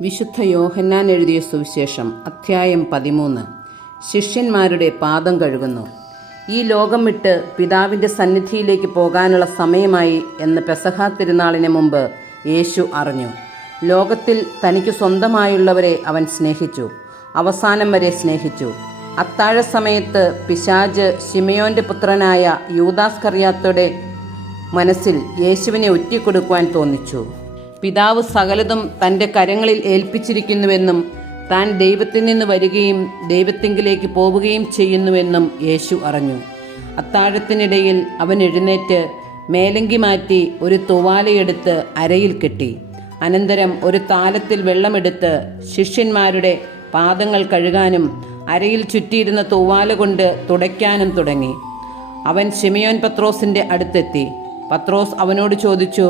വിശുദ്ധ യോഹന്നാൻ എഴുതിയ സുവിശേഷം അധ്യായം 13. ശിഷ്യന്മാരുടെ പാദം കഴുകുന്നു. ഈ ലോകം വിട്ട് പിതാവിൻ്റെ സന്നിധിയിലേക്ക് പോകാനുള്ള സമയമായി എന്ന് പെസഹ തിരുനാളിന് മുമ്പ് യേശു അറിഞ്ഞു. ലോകത്തിൽ തനിക്ക് സ്വന്തമായുള്ളവരെ അവൻ സ്നേഹിച്ചു, അവസാനം വരെ സ്നേഹിച്ചു. അത്താഴ സമയത്ത് പിശാച് ശിമയോൻ്റെ പുത്രനായ യൂദാസ്കറിയാത്തോയുടെ മനസ്സിൽ യേശുവിനെ ഒറ്റിക്കൊടുക്കുവാൻ തോന്നിച്ചു. പിതാവ് സകലതും തൻ്റെ കരങ്ങളിൽ ഏൽപ്പിച്ചിരിക്കുന്നുവെന്നും താൻ ദൈവത്തിൽ നിന്ന് വരികയും ദൈവത്തിങ്കിലേക്ക് പോവുകയും ചെയ്യുന്നുവെന്നും യേശു അറിഞ്ഞു. അത്താഴത്തിനിടയിൽ അവൻ എഴുന്നേറ്റ് മേലങ്കി മാറ്റി ഒരു തുവാലയെടുത്ത് അരയിൽ കെട്ടി. അനന്തരം ഒരു താലത്തിൽ വെള്ളമെടുത്ത് ശിഷ്യന്മാരുടെ പാദങ്ങൾ കഴുകാനും അരയിൽ ചുറ്റിയിരുന്ന തൂവാല കൊണ്ട് തുടയ്ക്കാനും തുടങ്ങി. അവൻ ശിമയോൻ പത്രോസിൻ്റെ അടുത്തെത്തി. പത്രോസ് അവനോട് ചോദിച്ചു,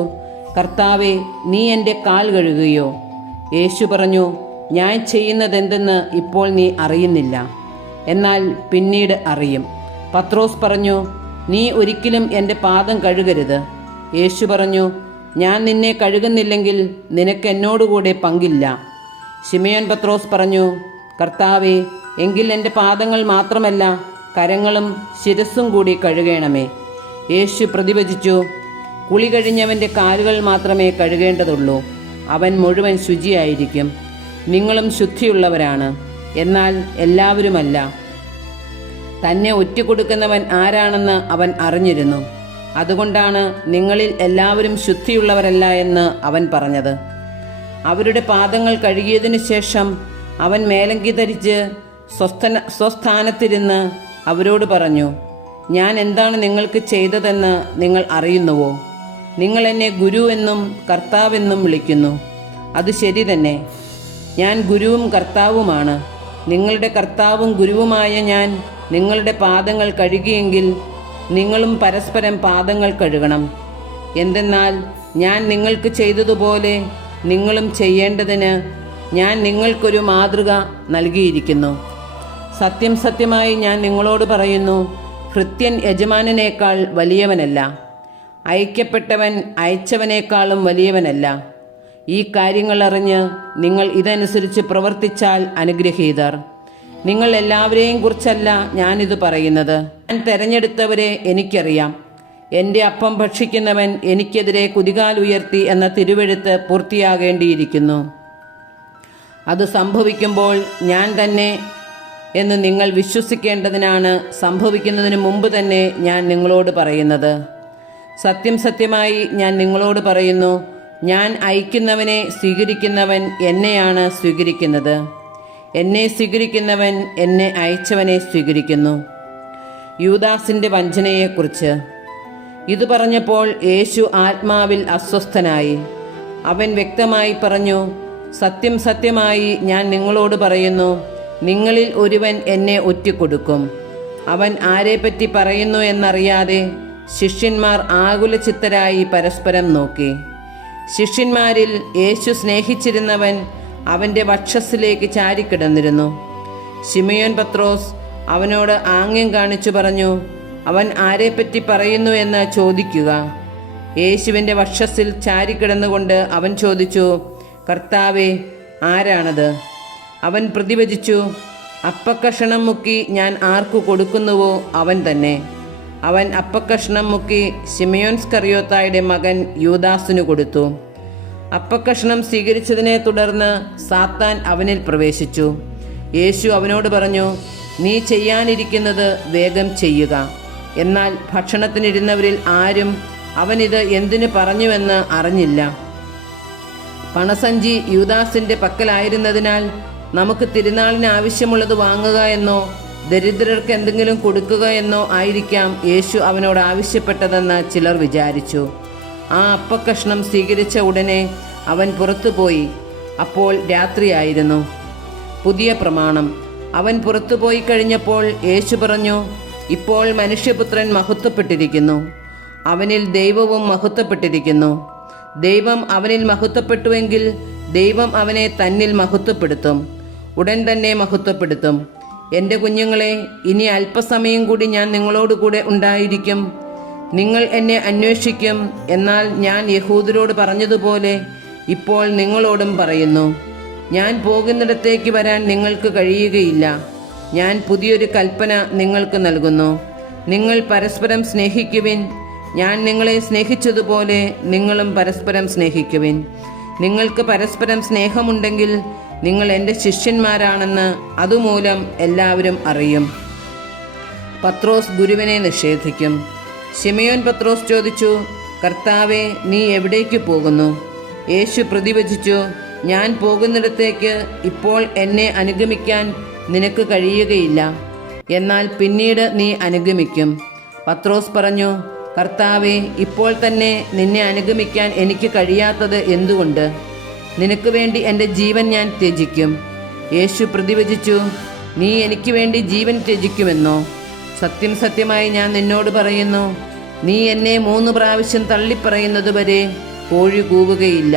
കർത്താവേ, നീ എൻ്റെ കാൽ കഴുകുകയോ? യേശു പറഞ്ഞു, ഞാൻ ചെയ്യുന്നതെന്തെന്ന് ഇപ്പോൾ നീ അറിയുന്നില്ല, എന്നാൽ പിന്നീട് അറിയും. പത്രോസ് പറഞ്ഞു, നീ ഒരിക്കലും എൻ്റെ പാദം കഴുകരുത്. യേശു പറഞ്ഞു, ഞാൻ നിന്നെ കഴുകുന്നില്ലെങ്കിൽ നിനക്ക് എന്നോടുകൂടെ പങ്കില്ല. ശിമയോൻ പത്രോസ് പറഞ്ഞു, കർത്താവേ, എങ്കിൽ എൻ്റെ പാദങ്ങൾ മാത്രമല്ല കരങ്ങളും ശിരസ്സും കൂടി കഴുകണമേ. യേശു പ്രതിവചിച്ചു, കുളി കഴിഞ്ഞവൻ്റെ കാലുകൾ മാത്രമേ കഴുകേണ്ടതുള്ളൂ, അവൻ മുഴുവൻ ശുചിയായിരിക്കും. നിങ്ങളും ശുദ്ധിയുള്ളവരാണ്, എന്നാൽ എല്ലാവരുമല്ല. തന്നെ ഒറ്റിക്കൊടുക്കുന്നവൻ ആരാണെന്ന് അവൻ അറിഞ്ഞിരുന്നു. അതുകൊണ്ടാണ് നിങ്ങളിൽ എല്ലാവരും ശുദ്ധിയുള്ളവരല്ല എന്ന് അവൻ പറഞ്ഞത്. അവരുടെ പാദങ്ങൾ കഴുകിയതിനു ശേഷം അവൻ മേലങ്കി ധരിച്ച് സ്വസ്ഥാനത്തിരുന്ന് അവരോട് പറഞ്ഞു, ഞാൻ എന്താണ് നിങ്ങൾക്ക് ചെയ്തതെന്ന് നിങ്ങൾ അറിയുന്നുവോ? നിങ്ങൾ എന്നെ ഗുരു എന്നും കർത്താവെന്നും വിളിക്കുന്നു. അത് ശരി തന്നെ. ഞാൻ ഗുരുവും കർത്താവുമാണ്. നിങ്ങളുടെ കർത്താവും ഗുരുവുമായ ഞാൻ നിങ്ങളുടെ പാദങ്ങൾ കഴുകിയെങ്കിൽ നിങ്ങളും പരസ്പരം പാദങ്ങൾ കഴുകണം. എന്തെന്നാൽ ഞാൻ നിങ്ങൾക്ക് ചെയ്തതുപോലെ നിങ്ങളും ചെയ്യേണ്ടതിന് ഞാൻ നിങ്ങൾക്കൊരു മാതൃക നൽകിയിരിക്കുന്നു. സത്യം സത്യമായി ഞാൻ നിങ്ങളോട് പറയുന്നു, ഭൃത്യൻ യജമാനനേക്കാൾ വലിയവനല്ല, അയക്കപ്പെട്ടവൻ അയച്ചവനേക്കാളും വലിയവനല്ല. ഈ കാര്യങ്ങൾ അറിഞ്ഞ് നിങ്ങൾ ഇതനുസരിച്ച് പ്രവർത്തിച്ചാൽ അനുഗ്രഹീതർ. നിങ്ങൾ എല്ലാവരെയും കുറിച്ചല്ല ഞാനിത് പറയുന്നത്. ഞാൻ തെരഞ്ഞെടുത്തവരെ എനിക്കറിയാം. എൻ്റെ അപ്പം ഭക്ഷിക്കുന്നവൻ എനിക്കെതിരെ കുതികാൽ ഉയർത്തി എന്ന തിരുവെഴുത്ത് പൂർത്തിയാകേണ്ടിയിരിക്കുന്നു. അത് സംഭവിക്കുമ്പോൾ ഞാൻ തന്നെ എന്ന് നിങ്ങൾ വിശ്വസിക്കേണ്ടതിനാണ് സംഭവിക്കുന്നതിന് മുമ്പ് തന്നെ ഞാൻ നിങ്ങളോട് പറയുന്നത്. സത്യം സത്യമായി ഞാൻ നിങ്ങളോട് പറയുന്നു, ഞാൻ അയക്കുന്നവനെ സ്വീകരിക്കുന്നവൻ എന്നെയാണ് സ്വീകരിക്കുന്നത്. എന്നെ സ്വീകരിക്കുന്നവൻ എന്നെ അയച്ചവനെ സ്വീകരിക്കുന്നു. യൂദാസിൻ്റെ വഞ്ചനയെക്കുറിച്ച്. ഇത് പറഞ്ഞപ്പോൾ യേശു ആത്മാവിൽ അസ്വസ്ഥനായി. അവൻ വ്യക്തമായി പറഞ്ഞു, സത്യം സത്യമായി ഞാൻ നിങ്ങളോട് പറയുന്നു, നിങ്ങളിൽ ഒരുവൻ എന്നെ ഒറ്റിക്കൊടുക്കും. അവൻ ആരെപ്പറ്റി പറയുന്നു എന്നറിയാതെ ശിഷ്യന്മാർ ആകുലചിത്തരായി പരസ്പരം നോക്കി. ശിഷ്യന്മാരിൽ യേശു സ്നേഹിച്ചിരുന്നവൻ അവൻ്റെ വക്ഷസ്സിലേക്ക് ചാരിക്കിടന്നിരുന്നു. ശിമയോൻ പത്രോസ് അവനോട് ആംഗ്യം കാണിച്ചു പറഞ്ഞു, അവൻ ആരെപ്പറ്റി പറയുന്നു എന്ന് ചോദിക്കുക. യേശുവിൻ്റെ വക്ഷസ്സിൽ ചാരിക്കിടന്നുകൊണ്ട് അവൻ ചോദിച്ചു, കർത്താവേ, ആരാണത്? അവൻ പ്രതിവചിച്ചു, അപ്പക്കഷണം മുക്കി ഞാൻ ആർക്കു കൊടുക്കുന്നുവോ അവൻ തന്നെ. അവൻ അപ്പക്കഷ്ണം മുക്കി ശിമയോൻ സ്കറിയോത്തായുടെ മകൻ യൂദാസിനു കൊടുത്തു. അപ്പക്കഷ്ണം സ്വീകരിച്ചതിനെ തുടർന്ന് സാത്താൻ അവനിൽ പ്രവേശിച്ചു. യേശു അവനോട് പറഞ്ഞു, നീ ചെയ്യാനിരിക്കുന്നത് വേഗം ചെയ്യുക. എന്നാൽ ഭക്ഷണത്തിനിരുന്നവരിൽ ആരും അവനിത് എന്തിനു പറഞ്ഞുവെന്ന് അറിഞ്ഞില്ല. പണസഞ്ചി യൂദാസിൻ്റെ പക്കലായിരുന്നതിനാൽ നമുക്ക് തിരുനാളിന് ആവശ്യമുള്ളത് വാങ്ങുക എന്നോ ദരിദ്രർക്ക് എന്തെങ്കിലും കൊടുക്കുക എന്നോ ആയിരിക്കാം യേശു അവനോട് ആവശ്യപ്പെട്ടതെന്ന് ചിലർ വിചാരിച്ചു. ആ അപ്പക്കഷ്ണം സ്വീകരിച്ച ഉടനെ അവൻ പുറത്തുപോയി. അപ്പോൾ രാത്രിയായിരുന്നു. പുതിയ പ്രമാണം. അവൻ പുറത്തുപോയി കഴിഞ്ഞപ്പോൾ യേശു പറഞ്ഞു, ഇപ്പോൾ മനുഷ്യപുത്രൻ മഹത്വപ്പെട്ടിരിക്കുന്നു, അവനിൽ ദൈവവും മഹത്വപ്പെട്ടിരിക്കുന്നു. ദൈവം അവനിൽ മഹത്വപ്പെട്ടുവെങ്കിൽ ദൈവം അവനെ തന്നിൽ മഹത്വപ്പെടുത്തും, ഉടൻ തന്നെ മഹത്വപ്പെടുത്തും. എൻ്റെ കുഞ്ഞുങ്ങളെ, ഇനി അല്പസമയം കൂടി ഞാൻ നിങ്ങളോടുകൂടെ ഉണ്ടായിരിക്കും. നിങ്ങൾ എന്നെ അന്വേഷിക്കും. എന്നാൽ ഞാൻ യഹൂദരോട് പറഞ്ഞതുപോലെ ഇപ്പോൾ നിങ്ങളോടും പറയുന്നു, ഞാൻ പോകുന്നിടത്തേക്ക് വരാൻ നിങ്ങൾക്ക് കഴിയുകയില്ല. ഞാൻ പുതിയൊരു കൽപ്പന നിങ്ങൾക്ക് നൽകുന്നു. നിങ്ങൾ പരസ്പരം സ്നേഹിക്കുവിൻ. ഞാൻ നിങ്ങളെ സ്നേഹിച്ചതുപോലെ നിങ്ങളും പരസ്പരം സ്നേഹിക്കുവിൻ. നിങ്ങൾക്ക് പരസ്പരം സ്നേഹമുണ്ടെങ്കിൽ നിങ്ങൾ എൻ്റെ ശിഷ്യന്മാരാണെന്ന് അതുമൂലം എല്ലാവരും അറിയും. പത്രോസ് ഗുരുവിനെ നിഷേധിക്കും. ശിമയോൻ പത്രോസ് ചോദിച്ചു, കർത്താവേ, നീ എവിടേക്ക് പോകുന്നു? യേശു പ്രതിവചിച്ചു, ഞാൻ പോകുന്നിടത്തേക്ക് ഇപ്പോൾ എന്നെ അനുഗമിക്കാൻ നിനക്ക് കഴിയുകയില്ല, എന്നാൽ പിന്നീട് നീ അനുഗമിക്കും. പത്രോസ് പറഞ്ഞു, കർത്താവേ, ഇപ്പോൾ തന്നെ നിന്നെ അനുഗമിക്കാൻ എനിക്ക് കഴിയാത്തത് എന്തുകൊണ്ട്? നിനക്ക് വേണ്ടി എൻ്റെ ജീവൻ ഞാൻ ത്യജിക്കും. യേശു പ്രതിവചിച്ചു, നീ എനിക്ക് വേണ്ടി ജീവൻ ത്യജിക്കുമെന്നോ? സത്യം സത്യമായി ഞാൻ നിന്നോട് പറയുന്നു, നീ എന്നെ 3 പ്രാവശ്യം തള്ളിപ്പറയുന്നതുവരെ കോഴി കൂവുകയില്ല.